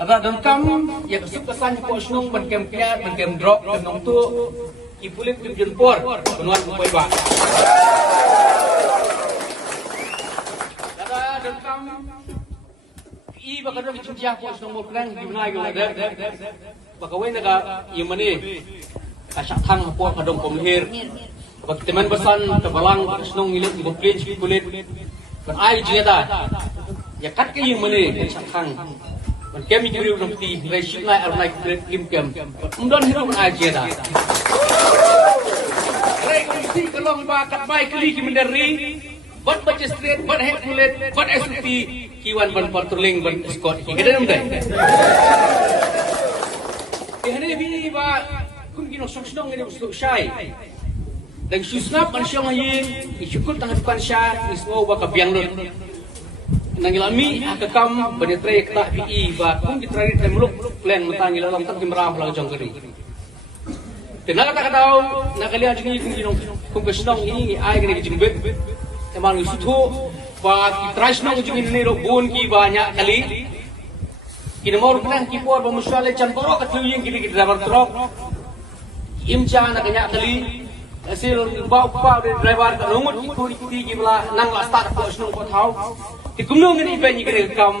Ada dengkam yang kesukasan ko snong ban kem kiat ban kem drop ban nong tu ipulit kim jenpor penuan ko ba. Ada dengkam I bakadong ichujah ko snong mo kran gimna yo ada. Bakawai naga yemani kasak thang po kadong komhir. Bak teman besan kebalang snong ilit ibuplin ipulit ban ai jeda. Ya kat ke yemani kasak thang. Ban kem juri rumti reship nai ar nai lim kem umdon hiru aja dah rei kumsi kalong ba kat bai kli ki mendari bat baca straight bat head kulit bat SUP kiwan ban patrolling ban escort ki kada namdai ehne bi ba kum gino soksnong ni usuk syai dan susnap ban syong yin isyukut tangan pan sya ismo ba kabiang lut nangilami akakam benetre kata PI ba kung ditrari temluk plan mentangil alam tak dimram lang jong geri tenaga tak tahu nakalian jing kung kesnong ini ai gini jimbet emang isutu ba kitrasnong jing ini ro bun ki banyak kali kini mor plan ki por ba musyale chan poro katluying gini driver truck imcha nakanya kali hasil bau pa driver ka rungut ikuti ki bala nang la start ko snong ko thau di gunung ini banyak rekam.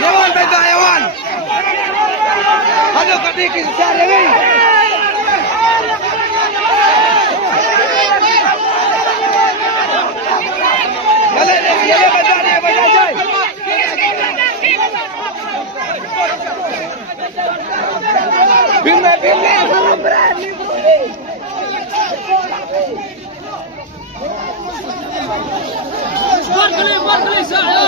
Yawan beda yawan. Halo kadiki cari ni. Balik dia beda dia beda jai. Bimbe salam berani. Buat kali saya